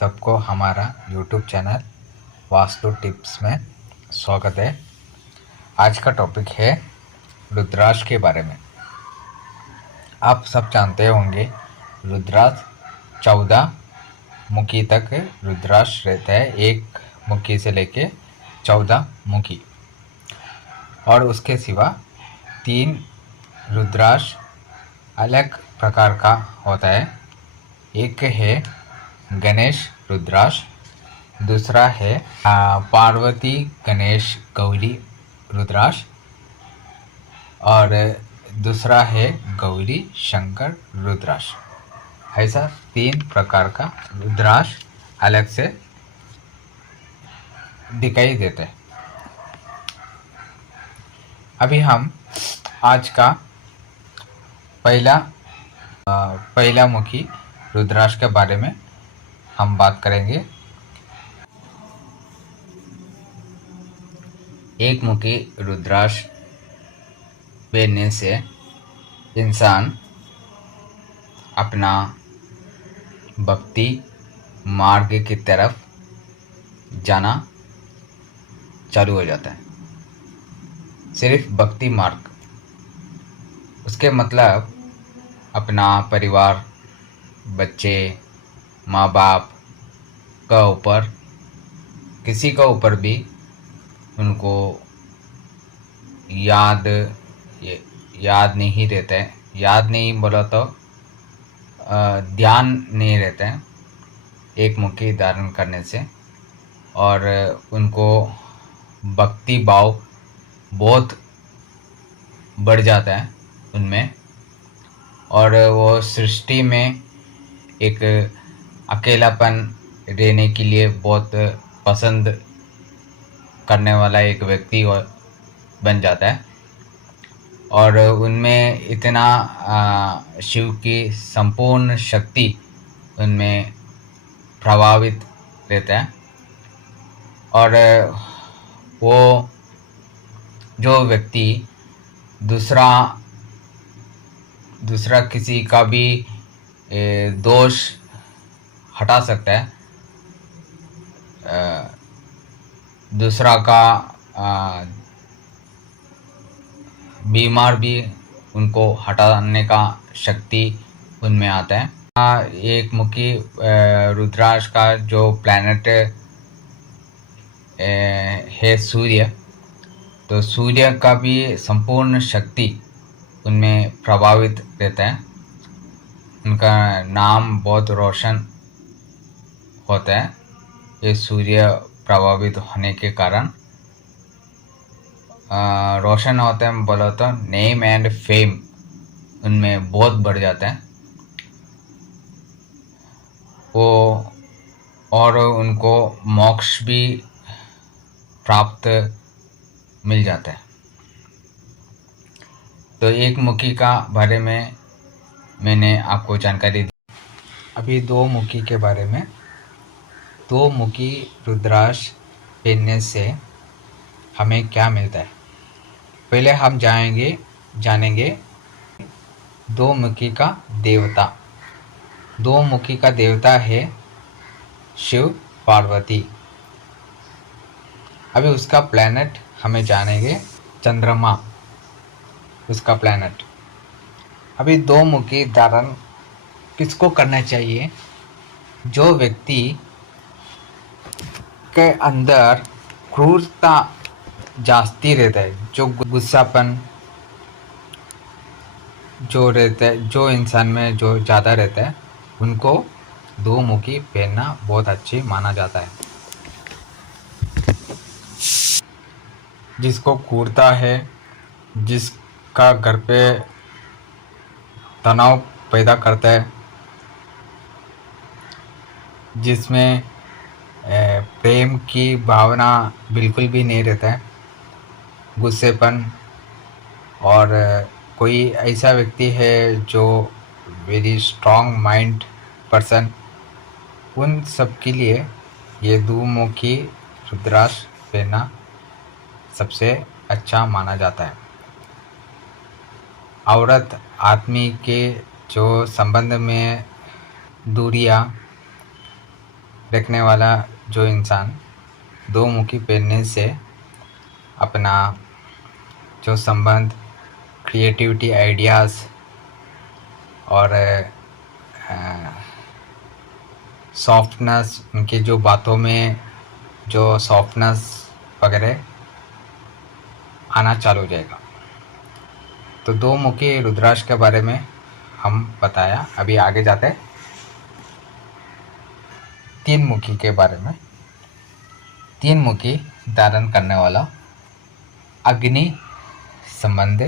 सबको हमारा YouTube channel vastu tips में स्वागत है। आज का टॉपिक है रुद्राक्ष के बारे में। आप सब जानते होंगे रुद्राक्ष 14 मुखी तक रुद्राक्ष रहता है, एक मुखी से लेके 14 मुखी। और उसके सिवा 3 रुद्राक्ष अलग प्रकार का होता है। एक है गणेश रुद्राक्ष, दूसरा है पार्वती गणेश गौरी रुद्राक्ष और दूसरा है गौरी शंकर रुद्राक्ष। ऐसा 3 प्रकार का रुद्राक्ष अलग से दिखाई देते हैं। अभी हम आज का पहला मुखी रुद्राक्ष के बारे में हम बात करेंगे। एक मुखी रुद्राक्ष पहनने से इंसान अपना भक्ति मार्ग की तरफ जाना चालू हो जाता है। सिर्फ भक्ति मार्ग, उसके मतलब अपना परिवार, बच्चे, माँ बाप का ऊपर, किसी का ऊपर भी उनको याद नहीं रहता है। याद नहीं बोला तो ध्यान नहीं रहता है एक मुखी धारण करने से, और उनको भक्ति भाव बहुत बढ़ जाता है उनमें, और वो सृष्टि में एक अकेलापन रहने के लिए बहुत पसंद करने वाला एक व्यक्ति बन जाता है। और उनमें इतना शिव की संपूर्ण शक्ति उनमें प्रभावित रहता है। और वो जो व्यक्ति दूसरा किसी का भी दोष हटा सकता है, दूसरा का बीमार भी उनको हटाने का शक्ति उनमें आता है। एक मुखी रुद्राक्ष का जो प्लैनेट है सूर्य, तो सूर्य का भी संपूर्ण शक्ति उनमें प्रभावित रहता है। उनका नाम बहुत रोशन होता है। ये सूर्य प्रभावित होने के कारण रोशन होते हैं, बोलो तो नेम एंड फेम उनमें बहुत बढ़ जाता है वो, और उनको मोक्ष भी प्राप्त मिल जाता है। तो एक मुखी का बारे में मैंने आपको जानकारी दी। अभी 2 मुखी के बारे में। 2 मुखी रुद्राक्ष पहनने से हमें क्या मिलता है, पहले हम जानेंगे 2 मुखी का देवता। 2 मुखी का देवता है शिव पार्वती। अभी उसका प्लैनेट हमें जानेंगे, चंद्रमा उसका प्लैनेट। अभी 2 मुखी धारण किसको करना चाहिए? जो व्यक्ति के अंदर क्रूरता जास्ती रहता है, जो गुस्सापन जो रहता है, जो इंसान में जो ज़्यादा रहता है, उनको 2 मुखी पहनना बहुत अच्छी माना जाता है। जिसको क्रूरता है, जिसका घर पे तनाव पैदा करता है, जिसमें प्रेम की भावना बिल्कुल भी नहीं रहता है, गुस्सेपन, और कोई ऐसा व्यक्ति है जो वेरी स्ट्रॉन्ग माइंड पर्सन, उन सब के लिए ये 2 मुखी रुद्राक्ष पहनना सबसे अच्छा माना जाता है। औरत आदमी के जो संबंध में दूरियां रखने वाला जो इंसान दो मुखी पहनने से अपना जो संबंध, क्रिएटिविटी, आइडियाज़ और सॉफ्टनेस, उनके जो बातों में जो सॉफ्टनेस वगैरह आना चालू हो जाएगा। तो दो मुखी रुद्राक्ष के बारे में हम बताया। अभी आगे जाते हैं तीन मुखी के बारे में। तीन मुखी धारण करने वाला अग्नि संबंध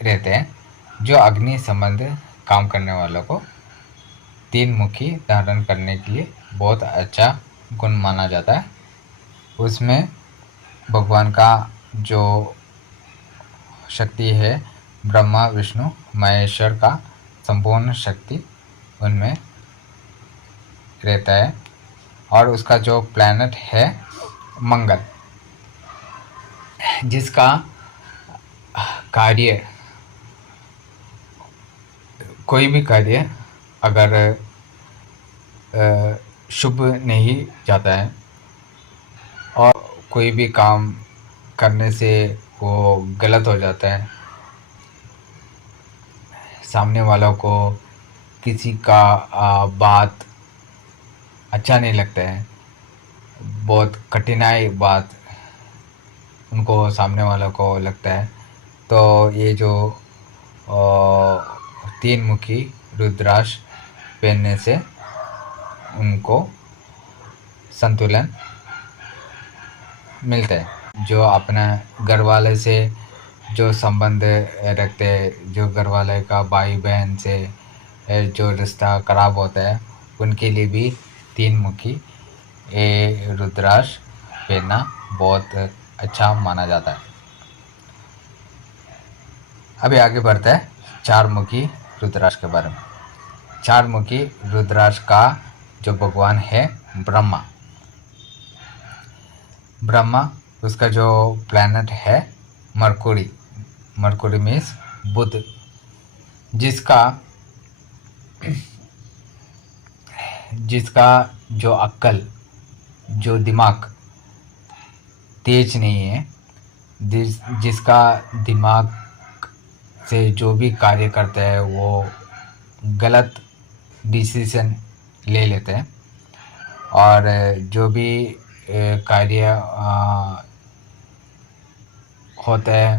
रहते हैं। जो अग्नि संबंध काम करने वालों को तीन मुखी धारण करने के लिए बहुत अच्छा गुण माना जाता है। उसमें भगवान का जो शक्ति है, ब्रह्मा विष्णु महेश्वर का संपूर्ण शक्ति उनमें रहता है। और उसका जो प्लैनेट है मंगल, जिसका कार्य, कोई भी कार्य अगर शुभ नहीं जाता है और कोई भी काम करने से वो गलत हो जाता है, सामने वालों को किसी का बात अच्छा नहीं लगता है, बहुत कठिनाई बात उनको सामने वालों को लगता है, तो ये जो तीन मुखी रुद्राक्ष पहनने से उनको संतुलन मिलता है। जो अपना घर वाले से जो संबंध रखते हैं, जो घर वाले का भाई बहन से जो रिश्ता खराब होता है, उनके लिए भी तीन मुखी रुद्राक्ष पहनना बहुत अच्छा माना जाता है। अभी आगे बढ़ते हैं चार मुखी रुद्राक्ष के बारे में। चार मुखी रुद्राक्ष का जो भगवान है ब्रह्मा, उसका जो प्लैनेट है मरकुरी, मरकुरी मीन्स बुध, जिसका जो अक्ल, जो दिमाग तेज नहीं है, जिसका दिमाग से जो भी कार्य करते हैं वो गलत डिसीजन ले लेते हैं और जो भी कार्य होता है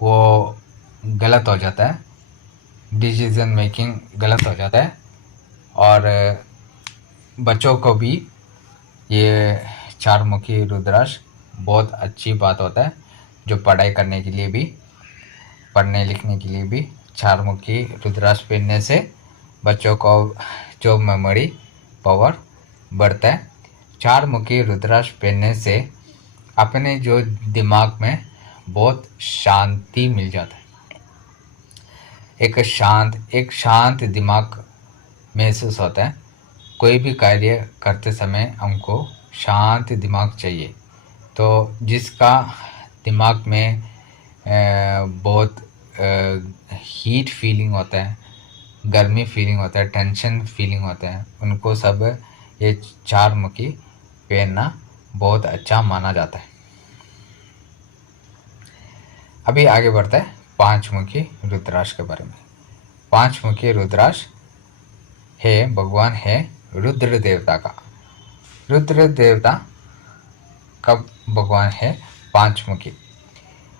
वो गलत हो जाता है, डिसीजन मेकिंग गलत हो जाता है। और बच्चों को भी ये चार मुखी रुद्राक्ष बहुत अच्छी बात होता है, जो पढ़ाई करने के लिए भी, पढ़ने लिखने के लिए भी चार मुखी रुद्राक्ष पहनने से बच्चों को जो मेमोरी पावर बढ़ता है। चार मुखी रुद्राक्ष पहनने से अपने जो दिमाग में बहुत शांति मिल जाता है। एक शांत दिमाग महसूस होता है। कोई भी कार्य करते समय हमको शांत दिमाग चाहिए। तो जिसका दिमाग में बहुत हीट फीलिंग होता है, गर्मी फीलिंग होता है, टेंशन फीलिंग होता है, उनको सब ये चार मुखी पहनना बहुत अच्छा माना जाता है। अभी आगे बढ़ता है पांच मुखी रुद्राक्ष के बारे में। पांच मुखी रुद्राक्ष है भगवान है रुद्र देवता का। रुद्र देवता का भगवान है पांच मुखी।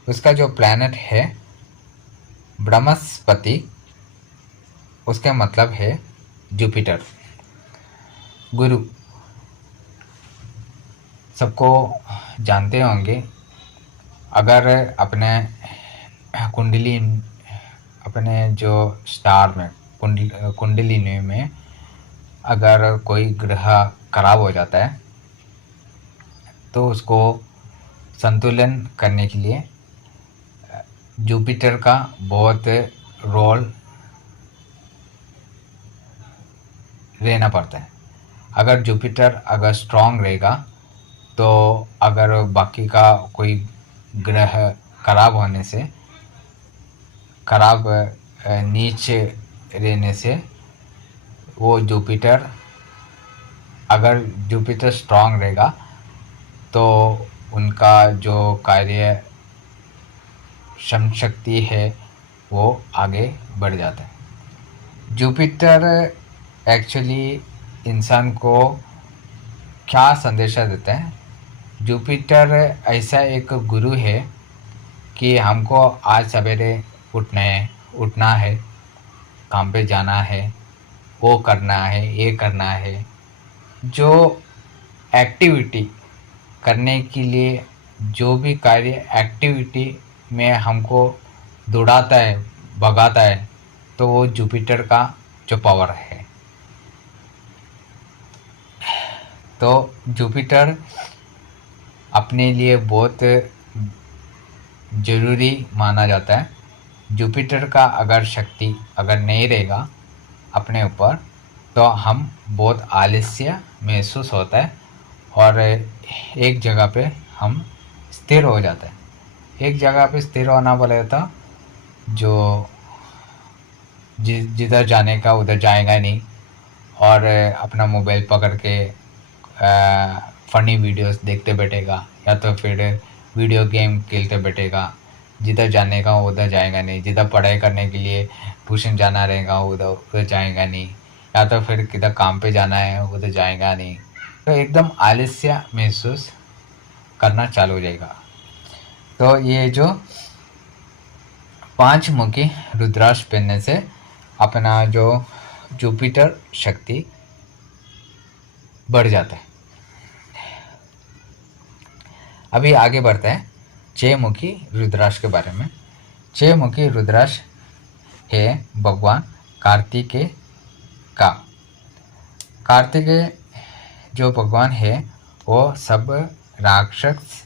उसका जो प्लैनेट है बृहस्पति, उसका मतलब है जुपिटर, गुरु। सबको जानते होंगे, अगर अपने कुंडली, अपने जो स्टार में कुंडलिनी में अगर कोई ग्रह खराब हो जाता है तो उसको संतुलन करने के लिए जुपिटर का बहुत रोल रहना पड़ता है। अगर जुपिटर अगर स्ट्रांग रहेगा तो अगर बाकी का कोई ग्रह खराब होने से, खराब नीचे रहने से वो जुपिटर, अगर जुपिटर स्ट्रांग रहेगा तो उनका जो कार्य क्षम शक्ति है वो आगे बढ़ जाता है। जुपिटर एक्चुअली इंसान को क्या संदेशा देता है? जुपिटर ऐसा एक गुरु है कि हमको आज सवेरे उठना है, काम पे जाना है, वो करना है, ये करना है। जो एक्टिविटी करने के लिए, जो भी कार्य एक्टिविटी में हमको दौड़ाता है, भगाता है, तो वो जुपिटर का जो पावर है। तो जुपिटर अपने लिए बहुत ज़रूरी माना जाता है। जुपिटर का अगर शक्ति अगर नहीं रहेगा अपने ऊपर, तो हम बहुत आलस्य महसूस होता है और एक जगह पे हम स्थिर हो जाते हैं। एक जगह पे स्थिर होना बोले तो जो जिधर जाने का उधर जाएगा नहीं और अपना मोबाइल पकड़ के फ़नी वीडियोस देखते बैठेगा या तो फिर वीडियो गेम खेलते बैठेगा। जिधर जाने का उधर जाएगा नहीं, जिधर पढ़ाई करने के लिए ट्यूशन जाना रहेगा उधर उधर जाएगा नहीं, या तो फिर किधर काम पे जाना है उधर जाएगा नहीं। तो एकदम आलस्य महसूस करना चालू हो जाएगा। तो ये जो 5 मुखी रुद्राक्ष पहनने से अपना जो जुपिटर शक्ति बढ़ जाता है। अभी आगे बढ़ते हैं 6 मुखी रुद्राक्ष के बारे में। 6 मुखी रुद्राक्ष है भगवान कार्तिकेय का। कार्तिकेय जो भगवान है वो सब राक्षस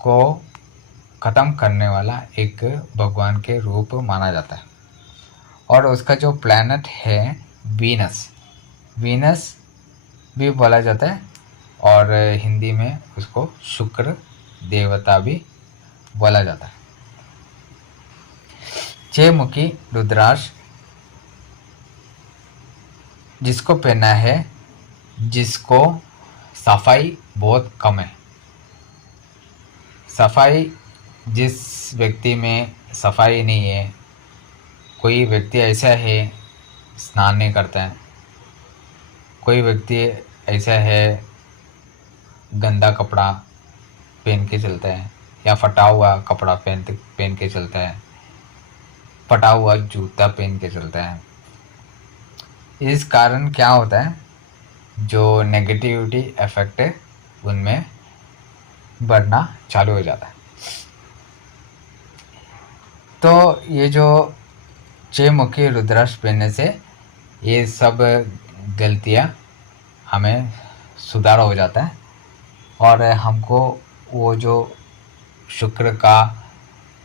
को ख़त्म करने वाला एक भगवान के रूप माना जाता है। और उसका जो प्लैनेट है वीनस, वीनस भी बोला जाता है और हिंदी में उसको शुक्र देवता भी बोला जाता है। 6 मुखी रुद्राक्ष जिसको पहना है, जिसको सफाई बहुत कम है, सफाई जिस व्यक्ति में सफाई नहीं है, कोई व्यक्ति ऐसा है स्नान नहीं करता है, कोई व्यक्ति ऐसा है गंदा कपड़ा पहन के चलता है या फटा हुआ कपड़ा पहन के चलता है, फटा हुआ जूता पहन के चलता है। इस कारण क्या होता है, जो नेगेटिविटी इफेक्ट है उनमें बढ़ना चालू हो जाता है। तो ये जो 6 मुखी रुद्राक्ष पहनने से ये सब गलतियाँ हमें सुधार हो जाता है और हमको वो जो शुक्र का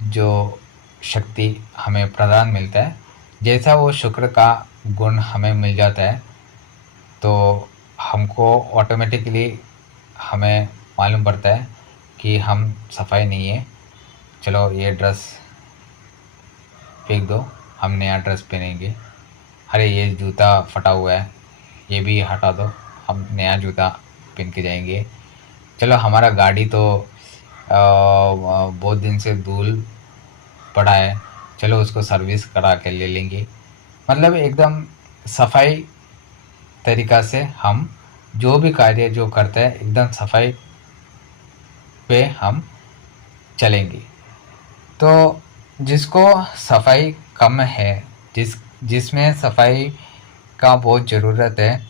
जो शक्ति हमें प्रदान मिलता है, जैसा वो शुक्र का गुण हमें मिल जाता है तो हमको ऑटोमेटिकली हमें मालूम पड़ता है कि हम सफाई नहीं है, चलो ये ड्रेस फेंक दो, हम नया ड्रेस पहनेंगे। अरे ये जूता फटा हुआ है, ये भी हटा दो, हम नया जूता पहन के जाएंगे। चलो हमारा गाड़ी तो बहुत दिन से धूल पड़ा है, चलो उसको सर्विस करा के ले लेंगे। मतलब एकदम सफाई तरीक़ा से हम जो भी कार्य जो करते हैं एकदम सफाई पे हम चलेंगे। तो जिसको सफाई कम है, जिसमें सफाई का बहुत ज़रूरत है,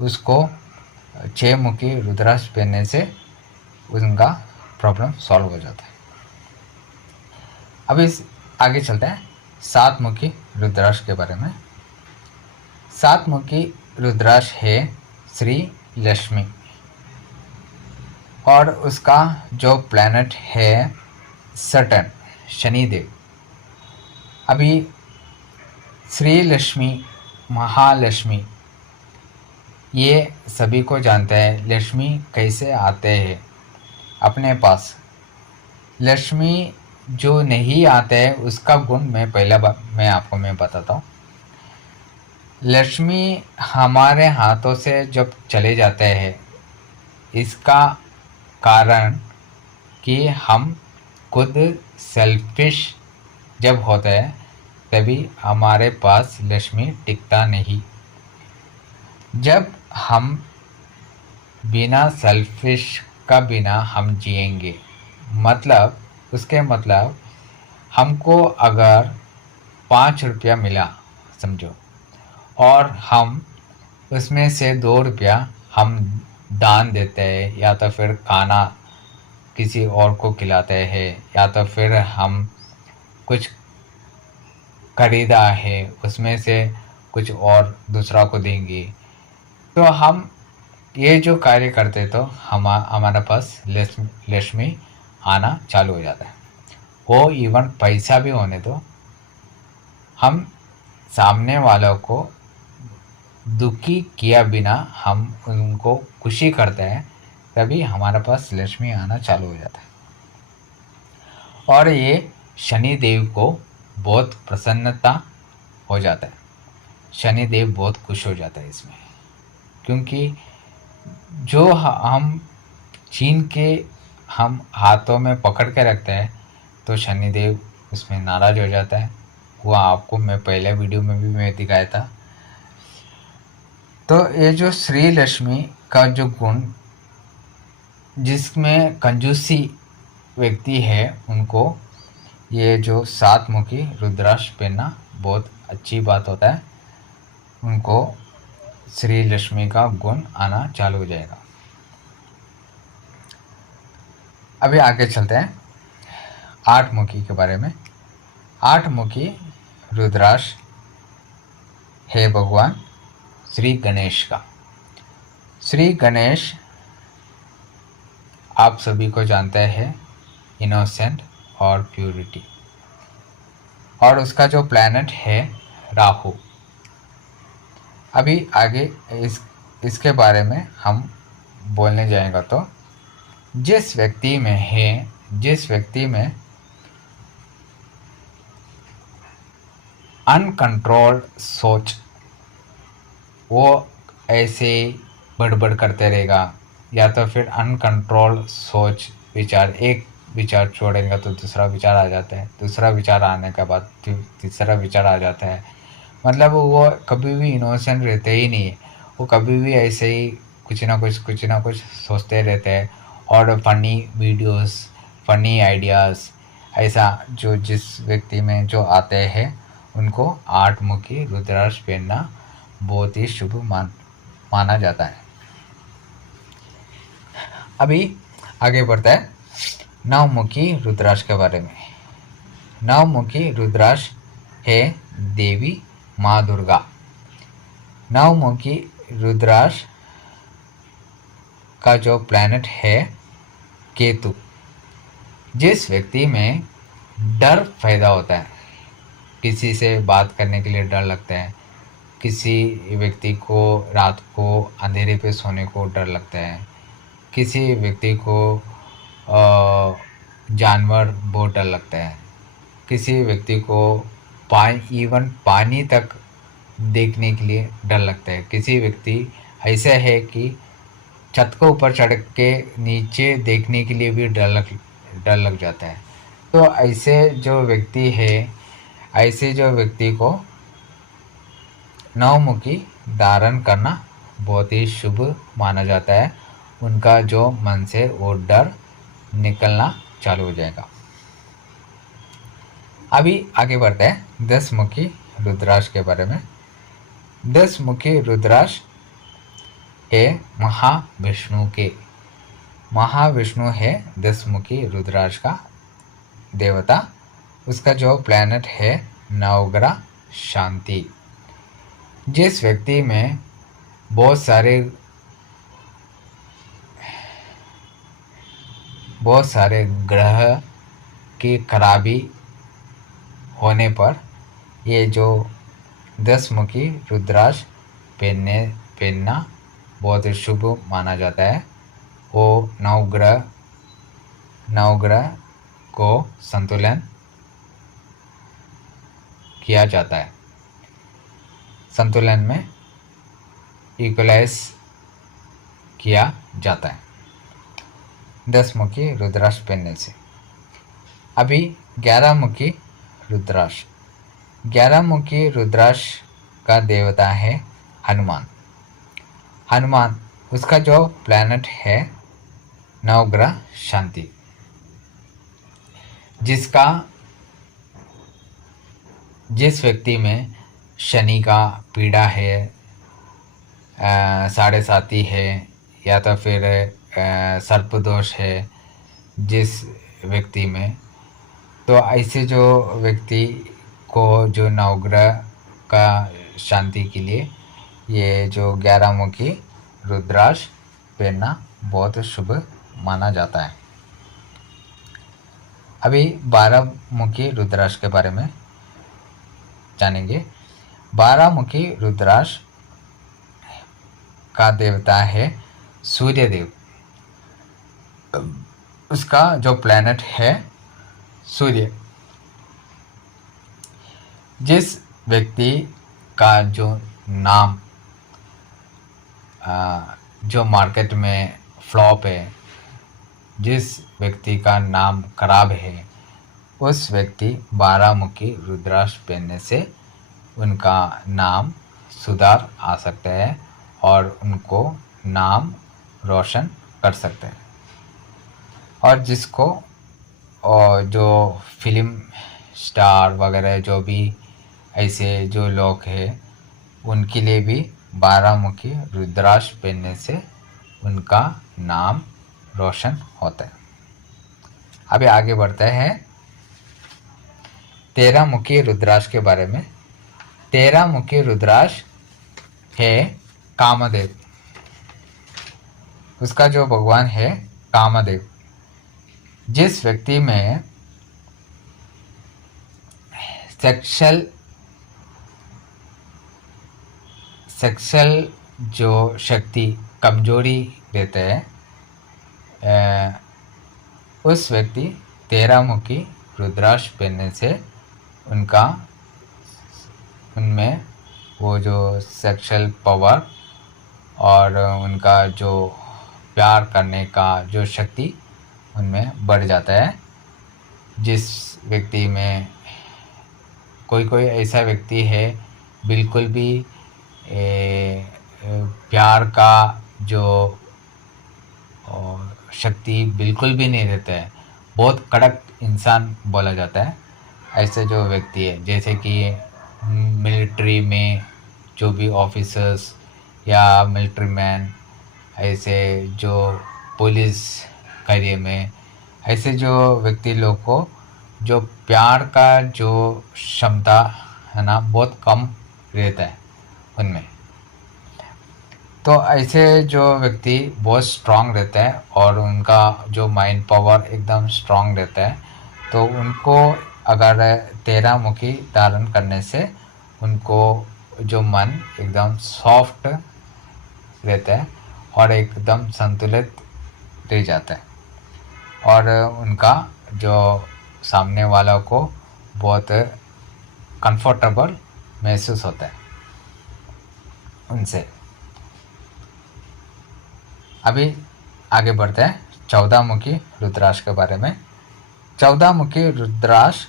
उसको 6 मुखी रुद्राक्ष पहनने से उनका प्रॉब्लम सॉल्व हो जाता है। अब इस आगे चलते हैं 7 मुखी रुद्राक्ष के बारे में। 7 मुखी रुद्राक्ष है श्री लक्ष्मी और उसका जो प्लैनेट है सटर्न, शनिदेव। अभी श्री लक्ष्मी, महालक्ष्मी, ये सभी को जानते हैं लक्ष्मी कैसे आते हैं अपने पास। लक्ष्मी जो नहीं आते हैं उसका गुण मैं आपको बताता हूँ। लक्ष्मी हमारे हाथों से जब चले जाते हैं, इसका कारण कि हम खुद सेल्फिश जब होते हैं तभी हमारे पास लक्ष्मी टिकता नहीं। जब हम बिना सेल्फिश का बिना हम जिएंगे, मतलब उसके मतलब हमको अगर 5 रुपया मिला समझो, और हम उसमें से 2 रुपया हम दान देते हैं, या तो फिर खाना किसी और को खिलाते हैं, या तो फिर हम कुछ खरीदा है उसमें से कुछ और दूसरा को देंगे, तो हम ये जो कार्य करते तो हमारे पास लक्ष्मी आना चालू हो जाता है। वो इवन पैसा भी होने तो हम सामने वालों को दुखी किया बिना हम उनको खुशी करते हैं, तभी हमारे पास लक्ष्मी आना चालू हो जाता है। और ये शनि देव को बहुत प्रसन्नता हो जाता है, शनि देव बहुत खुश हो जाता है इसमें, क्योंकि जो हम छीन के हम हाथों में पकड़ के रखते हैं तो शनिदेव उसमें नाराज हो जाता है। वो आपको मैं पहले वीडियो में भी मैं दिखाया था। तो ये जो श्री लक्ष्मी का जो गुण, जिसमें कंजूसी व्यक्ति है उनको ये जो 7 मुखी रुद्राक्ष पहनना बहुत अच्छी बात होता है, उनको श्री लक्ष्मी का गुण आना चालू हो जाएगा। अभी आगे चलते हैं 8 मुखी के बारे में। 8 मुखी रुद्राक्ष है भगवान श्री गणेश का। श्री गणेश आप सभी को जानते हैं, इनोसेंट और प्यूरिटी, और उसका जो प्लैनेट है राहु। अभी आगे इसके बारे में हम बोलने जाएंगे तो जिस व्यक्ति में अनकंट्रोल्ड सोच, वो ऐसे बड़बड़ करते रहेगा, या तो फिर अनकंट्रोल्ड सोच विचार, एक विचार छोड़ेगा तो दूसरा विचार आ जाता है, दूसरा विचार आने के बाद तीसरा विचार आ जाता है, मतलब वो कभी भी इनोसेंट रहते ही नहीं है, वो कभी भी ऐसे ही कुछ ना कुछ सोचते रहते हैं। और फनी वीडियोस, फनी आइडियाज़ ऐसा जो जिस व्यक्ति में जो आते हैं उनको 8 मुखी रुद्राक्ष पहनना बहुत ही शुभ माना जाता है। अभी आगे बढ़ता है 9 मुखी रुद्राक्ष के बारे में। 9 मुखी रुद्राक्ष है देवी माँ दुर्गा। 9 मुखी रुद्राक्ष का जो प्लैनेट है केतु। जिस व्यक्ति में डर पैदा होता है, किसी से बात करने के लिए डर लगता है, किसी व्यक्ति को रात को अंधेरे पे सोने को डर लगता है, किसी व्यक्ति को जानवर बहुत डर लगता है, किसी व्यक्ति को इवन पानी तक देखने के लिए डर लगता है, किसी व्यक्ति ऐसा है कि छत को ऊपर चढ़ के नीचे देखने के लिए भी डर लग जाता है। तो ऐसे जो व्यक्ति है, ऐसे जो व्यक्ति को 9 मुखी धारण करना बहुत ही शुभ माना जाता है। उनका जो मन से वो डर निकलना चालू हो जाएगा। अभी आगे बढ़ते हैं 10 मुखी रुद्राक्ष के बारे में। 10 मुखी रुद्राक्ष है महाविष्णु के। महाविष्णु है 10 मुखी रुद्राक्ष का देवता। उसका जो प्लैनेट है नवग्रह शांति। जिस व्यक्ति में बहुत सारे ग्रह की खराबी होने पर ये जो 10 मुखी रुद्राक्ष पहनना बहुत ही शुभ माना जाता है। वो नवग्रह को संतुलन किया जाता है। संतुलन में इक्वलाइज किया जाता है 10 मुखी रुद्राक्ष पहनने से। अभी 11 मुखी रुद्राक्ष। 11 मुखी रुद्राक्ष का देवता है हनुमान। हनुमान उसका जो प्लैनेट है नवग्रह शांति, जिस व्यक्ति में शनि का पीड़ा है, साढ़े साती है या तो फिर सर्पदोष है जिस व्यक्ति में, तो ऐसे जो व्यक्ति को जो नवग्रह का शांति के लिए ये जो 11 मुखी रुद्राक्ष पहनना बहुत शुभ माना जाता है। अभी 12 मुखी रुद्राक्ष के बारे में जानेंगे। 12 मुखी रुद्राक्ष का देवता है सूर्यदेव। उसका जो प्लैनेट है सूर्य। जिस व्यक्ति का जो नाम जो मार्केट में फ्लॉप है, जिस व्यक्ति का नाम खराब है, उस व्यक्ति 12 मुखी रुद्राक्ष पहनने से उनका नाम सुधार आ सकता है और उनको नाम रोशन कर सकते हैं। और जिसको जो फिल्म स्टार वगैरह जो भी ऐसे जो लोग हैं उनके लिए भी 12 मुखी रुद्राक्ष पहनने से उनका नाम रोशन होता है। अभी आगे बढ़ते हैं 13 मुखी रुद्राक्ष के बारे में। 13 मुखी रुद्राक्ष है कामदेव। उसका जो भगवान है कामदेव। जिस व्यक्ति में सेक्सुअल जो शक्ति कमजोरी रहता है, उस व्यक्ति 13 मुखी रुद्राक्ष पहनने से उनमें वो जो सेक्सुअल पावर और उनका जो प्यार करने का जो शक्ति उनमें बढ़ जाता है। जिस व्यक्ति में कोई ऐसा व्यक्ति है बिल्कुल भी प्यार का जो शक्ति बिल्कुल भी नहीं रहता है, बहुत कड़क इंसान बोला जाता है। ऐसे जो व्यक्ति है जैसे कि मिलिट्री में जो भी ऑफिसर्स या मिलिट्री मैन, ऐसे जो पुलिस कार्य में, ऐसे जो व्यक्ति लोग को जो प्यार का जो क्षमता है ना बहुत कम रहता है उनमें। तो ऐसे जो व्यक्ति बहुत स्ट्रांग रहता है और उनका जो माइंड पावर एकदम स्ट्रांग रहता है, तो उनको अगर 13 मुखी धारण करने से उनको जो मन एकदम सॉफ्ट रहता है और एकदम संतुलित रह जाता है और उनका जो सामने वालों को बहुत कंफर्टेबल महसूस होता है उनसे। अभी आगे बढ़ते हैं 14 मुखी रुद्राक्ष के बारे में। 14 मुखी रुद्राक्ष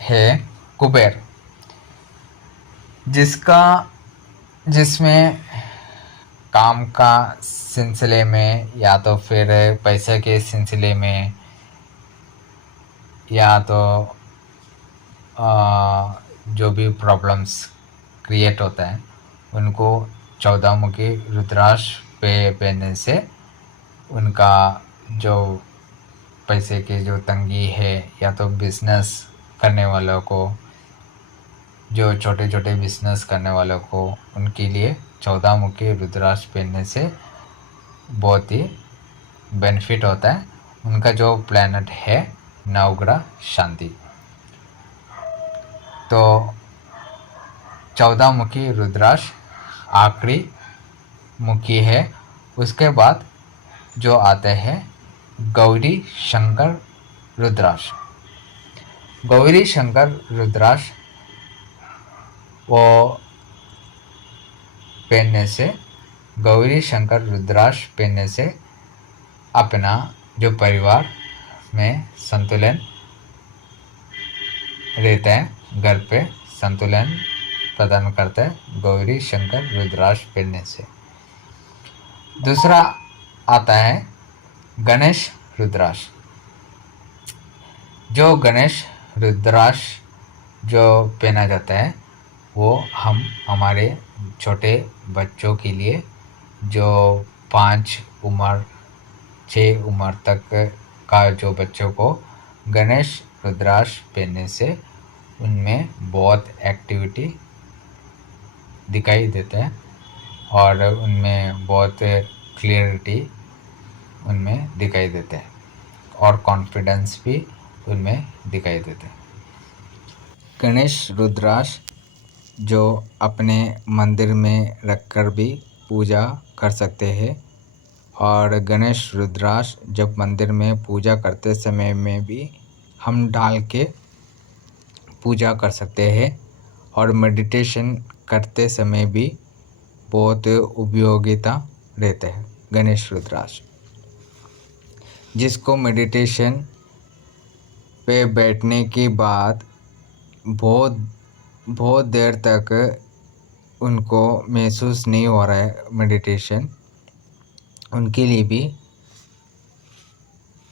है कुबेर, जिसमें काम का सिलसिले में या तो फिर पैसे के सिलसिले में या तो जो भी प्रॉब्लम्स क्रिएट होता है उनको 14 मुखी रुद्राक्ष पहनने से उनका जो पैसे की जो तंगी है या तो बिजनेस करने वालों को, जो छोटे छोटे बिजनेस करने वालों को, उनके लिए 14 मुखी रुद्राक्ष पहनने से बहुत ही बेनिफिट होता है। उनका जो प्लैनेट है नवग्रह शांति। तो 14 मुखी रुद्राक्ष आखिरी मुखी है। उसके बाद जो आते हैं गौरी शंकर रुद्राक्ष। गौरी शंकर रुद्राक्ष वो पहनने से, गौरी शंकर रुद्राक्ष पहनने से अपना जो परिवार में संतुलन रहता है, घर पे संतुलन प्रदान करता है गौरी शंकर रुद्राक्ष पहनने से। दूसरा आता है गणेश रुद्राक्ष। जो गणेश रुद्राक्ष जो पहना जाता है वो हम हमारे छोटे बच्चों के लिए, जो 5 उम्र 6 उम्र तक का जो बच्चों को गणेश रुद्राक्ष पहनने से उनमें बहुत एक्टिविटी दिखाई देता है और उनमें बहुत क्लियरिटी उनमें दिखाई देता है और कॉन्फिडेंस भी उनमें दिखाई देता है। गणेश रुद्राक्ष जो अपने मंदिर में रखकर भी पूजा कर सकते हैं और गणेश रुद्राक्ष जब मंदिर में पूजा करते समय में भी हम डाल के पूजा कर सकते हैं और मेडिटेशन करते समय भी बहुत उपयोगिता रहते हैं गणेश रुद्राक्ष। जिसको मेडिटेशन पे बैठने के बाद बहुत देर तक उनको महसूस नहीं हो रहा है मेडिटेशन, उनके लिए भी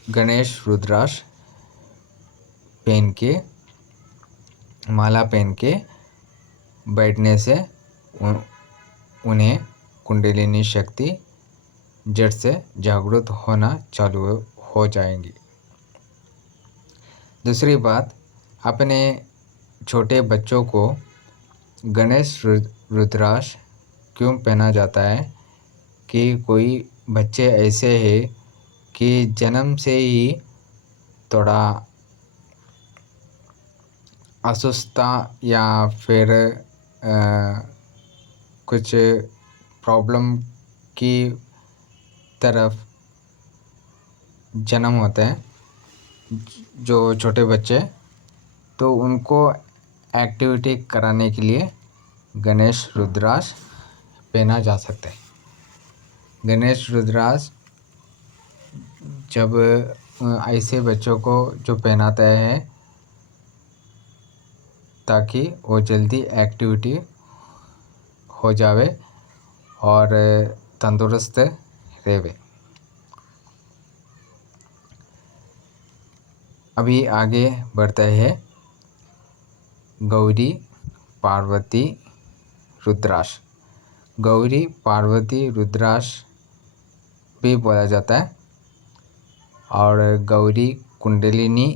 गणेश रुद्राक्ष पहन के, माला पहन के बैठने से उन्हें कुंडलिनी शक्ति जड़ से जागृत होना चालू हो जाएंगी। दूसरी बात, अपने छोटे बच्चों को गणेश रुद्राक्ष क्यों पहना जाता है कि कोई बच्चे ऐसे हैं कि जन्म से ही थोड़ा अस्वस्थता या फिर कुछ प्रॉब्लम की तरफ जन्म होता है जो छोटे बच्चे, तो उनको एक्टिविटी कराने के लिए गणेश रुद्राक्ष पहना जा सकता है। गणेश रुद्राक्ष जब ऐसे बच्चों को जो पहनाता है ताकि वो जल्दी एक्टिविटी हो जावे और तंदुरुस्त रहे। अभी आगे बढ़ते हैं गौरी पार्वती रुद्राक्ष। गौरी पार्वती रुद्राक्ष भी बोला जाता है और गौरी कुंडलिनी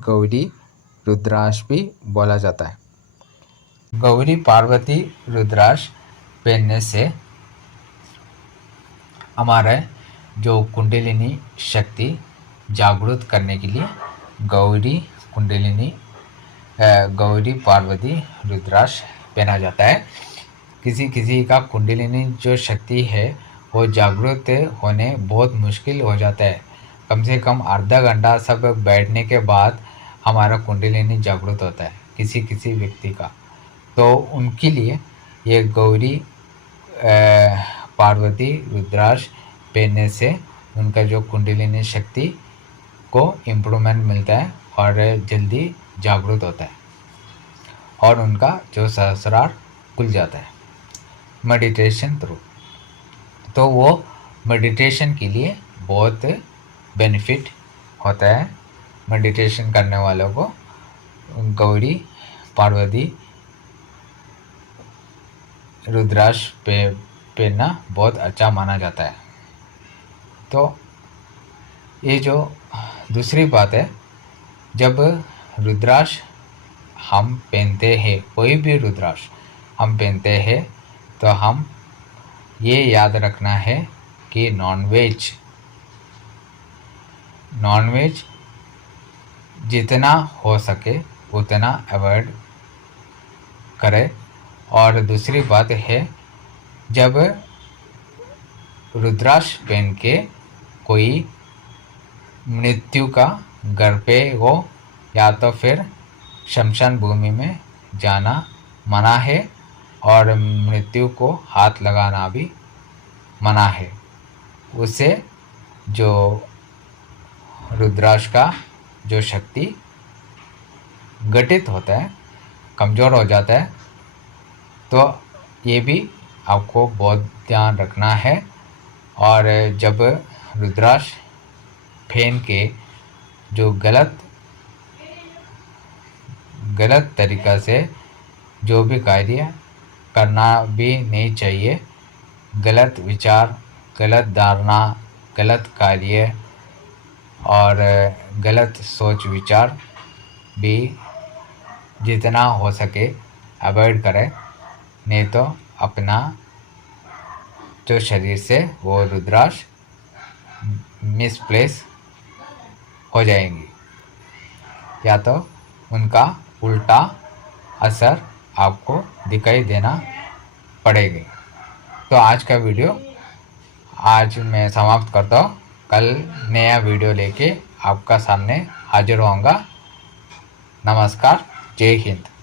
गौरी रुद्राक्ष भी बोला जाता है। गौरी पार्वती रुद्राक्ष पहनने से हमारा जो कुंडलिनी शक्ति जागृत करने के लिए गौरी पार्वती रुद्राक्ष पहना जाता है। किसी किसी का कुंडलिनी जो शक्ति है वो जागृत होने बहुत मुश्किल हो जाता है। कम से कम आधा घंटा सब बैठने के बाद हमारा कुंडलिनी जागृत होता है किसी व्यक्ति का। तो उनके लिए ये गौरी पार्वती रुद्राक्ष पहनने से उनका जो कुंडलिनी शक्ति को इम्प्रूवमेंट मिलता है और जल्दी जागृत होता है और उनका जो सहस्रार खुल जाता है मेडिटेशन थ्रू। तो वो मेडिटेशन के लिए बहुत बेनिफिट होता है। मेडिटेशन करने वालों को गौरी पार्वती रुद्राक्ष पहनना बहुत अच्छा माना जाता है। तो ये जो दूसरी बात है, जब रुद्राक्ष हम पहनते हैं, कोई भी रुद्राक्ष हम पहनते हैं, तो हम ये याद रखना है कि नॉनवेज जितना हो सके उतना अवॉइड करें। और दूसरी बात है, जब रुद्राक्ष पहन के कोई मृत्यु का घर पे हो या तो फिर शमशान भूमि में जाना मना है और मृत्यु को हाथ लगाना भी मना है। उससे जो रुद्राक्ष का जो शक्ति घटित होता है, कमज़ोर हो जाता है। तो ये भी आपको बहुत ध्यान रखना है। और जब रुद्राक्ष फेन के जो गलत तरीक़ा से जो भी कार्य करना भी नहीं चाहिए। गलत विचार, गलत धारणा, गलत कार्य और गलत सोच विचार भी जितना हो सके अवॉइड करें, नहीं तो अपना जो शरीर से वो रुद्राक्ष मिसप्लेस हो जाएंगी या तो उनका उल्टा असर आपको दिखाई देना पड़ेगी। तो आज का वीडियो आज मैं समाप्त करता हूँ। कल नया वीडियो लेके आपका सामने हाजिर होऊंगा। नमस्कार, जय हिंद।